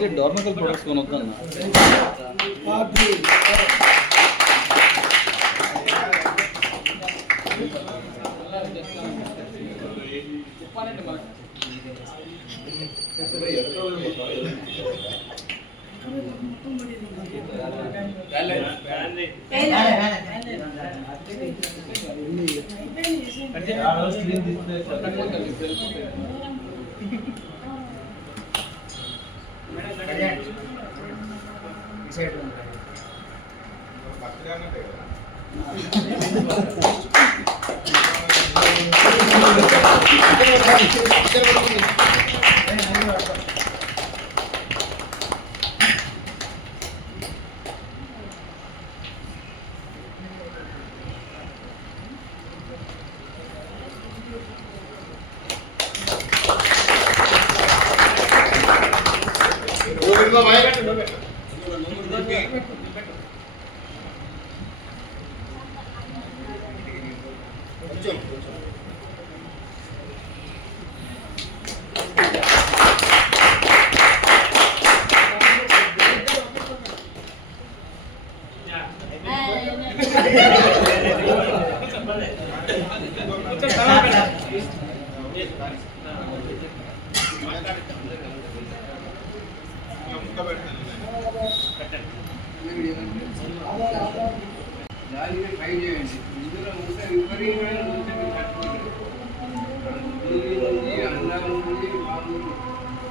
అందుకే డోర్నకల్ ప్రొడక్ట్స్ కొనొద్దన్న.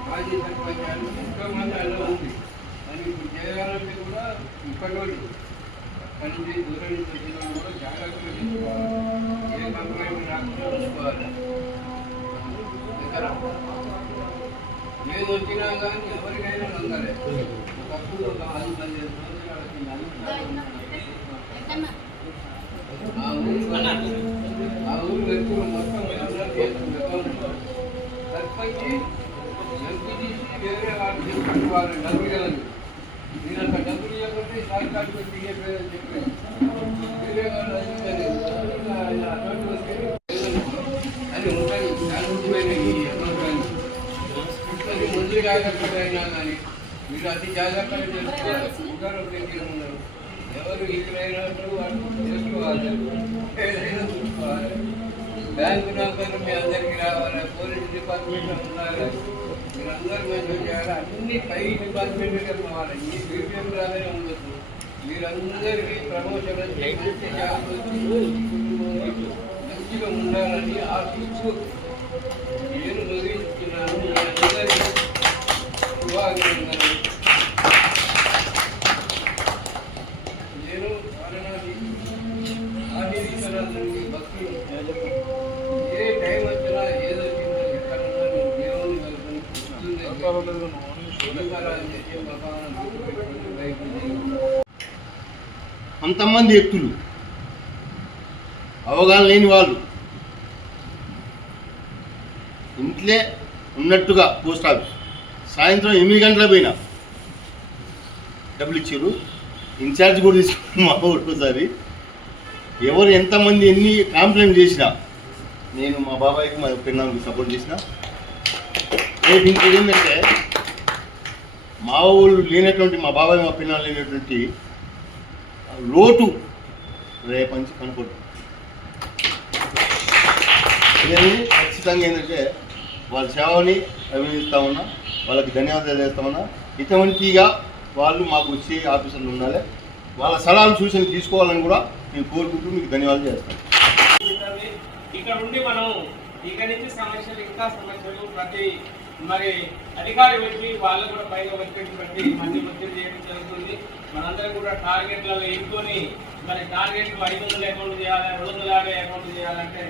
మాజీ సర్పంచాలు ఎంతో మంది అలా ఉంది. కానీ ఇప్పుడు చేయాలంటే కూడా ఇప్పటి పని దూరం నుంచి వచ్చిన కూడా జాగ్రత్తగా తీసుకోవాలి. ఏ కంప్లైంట్ రాకుండా చూసుకోవాలి. ఏది వచ్చినా కానీ ఎవరికైనా నొందలే. ఒకప్పుడు ఒక 10 సంవత్సరాలకి ఆ ఊరు వ్యక్తులు మొత్తం సర్పంచ్ ఎంపీటీసీ వేరే వాళ్ళు తీసుకుంటున్నారు డబ్బులు. మీరు అంత డబ్బులు ఇవ్వకుంటే సర్కారు పెట్టి ఇవ్వలేదని చెప్పి వేరే వాళ్ళు అది ఉంటాయి. దాని నుంచి మంత్రి కాకపోయినా కానీ మీరు అతి జాగ్రత్తగా చేసుకోవాలి. ఊళ్ళో ఉన్నారు ఎవరు ఇక్కడైనప్పుడు వాళ్ళు చేసుకోవాలి. ఏదైనా చూసుకోవాలి. బ్యాంకు నౌకర్లు మీ అందరికీ రావాలి. పోలీస్ డిపార్ట్మెంట్లో ఉండాలి. మీరందరూ మంచిగా చేయాలి. అన్ని పై డిపార్ట్మెంట్గా పోవాలి. ఈ బీపీఎం రాగానే ఉండొచ్చు. మీరందరికీ ప్రమోషన్ మంచి జాబ్ మంచిగా ఉండాలని ఆశిస్తూ నేను ముగించుకున్నాను. మీ అందరికీ శుభాకాంక్షలు. నేను వారణాసి ఆశీర్వదించడానికి భక్తి ఏ టైం వచ్చినా ఏదో వచ్చినా ఎక్కడన్నా నేను దేవుని అంతమంది వ్యక్తులు అవగాహన లేని వాళ్ళు ఇంట్లో ఉన్నట్టుగా పోస్ట్ ఆఫీస్ సాయంత్రం 8 గంటలకు పోయినా డబ్బులు ఇచ్చారు. ఇన్ఛార్జ్ కూడా తీసుకుని మా ఒకసారి ఎవరు ఎంతమంది ఎన్ని కంప్లైంట్ చేసినా నేను మా బాబాయ్కి మా పిల్లలకి సపోర్ట్ చేసిన. రేపు ఇంకోటి ఏంటంటే మా ఊళ్ళు లేనటువంటి మా బాబాయ్ మా పిల్లలు లేనటువంటి లోటు రేపంచి కనుకోండి. నేను ఖచ్చితంగా ఏంటంటే వాళ్ళ సేవని అభినందిస్తా ఉన్నా, వాళ్ళకి ధన్యవాదాలు చేస్తామన్నా. ఇటువంటిగా వాళ్ళు మాకు వచ్చి ఆఫీసర్లు ఉండాలి. వాళ్ళ సలహాలు సూచనలు తీసుకోవాలని కూడా నేను కోరుకుంటూ మీకు ధన్యవాదాలు చేస్తాను. ఇక్కడ ఉండి మనం ఇక్కడి నుంచి సమస్యలు ఇంకా సమస్యలు ప్రతి మరి అధికారి వచ్చి వాళ్ళు కూడా పైగా ఒత్తిడి బట్టి మళ్ళీ ఒత్తిడి చేయడం జరుగుతుంది. మనందరం కూడా టార్గెట్లలో ఎన్నుకొని మరి టార్గెట్ 500 అకౌంట్ చేయాలి, 250 అకౌంట్ చేయాలంటే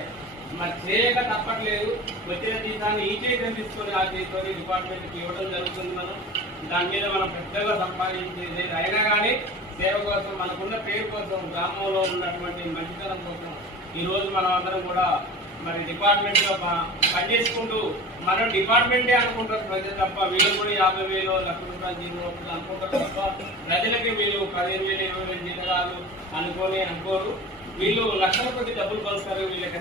మరి చేయక తప్పట్లేదు. వచ్చిన జీతాన్ని ఈ చేతిని తీసుకొని ఆ చేతితో డిపార్ట్మెంట్కి ఇవ్వడం జరుగుతుంది. దాని మీద మనం పెద్దగా సంపాదించేది అయినా కానీ సేవ కోసం మనకున్న పేరు కోసం గ్రామంలో ఉన్నటువంటి మంచితనం కోసం ఈరోజు మనం అందరం కూడా మరి డిపార్ట్మెంట్లో పనిచేసుకుంటూ మనం డిపార్ట్మెంటే అనుకుంటారు ప్రజలు తప్ప వీళ్ళు కూడా 50,000 లక్ష రూపాయలు జీవో అనుకుంటారు తప్ప ప్రజలకి వీళ్ళు 15,000 20,000 జీతాలు అనుకోరు. వీళ్ళు లక్షల కొద్ది డబ్బులు కలుస్తారు. వీళ్ళకి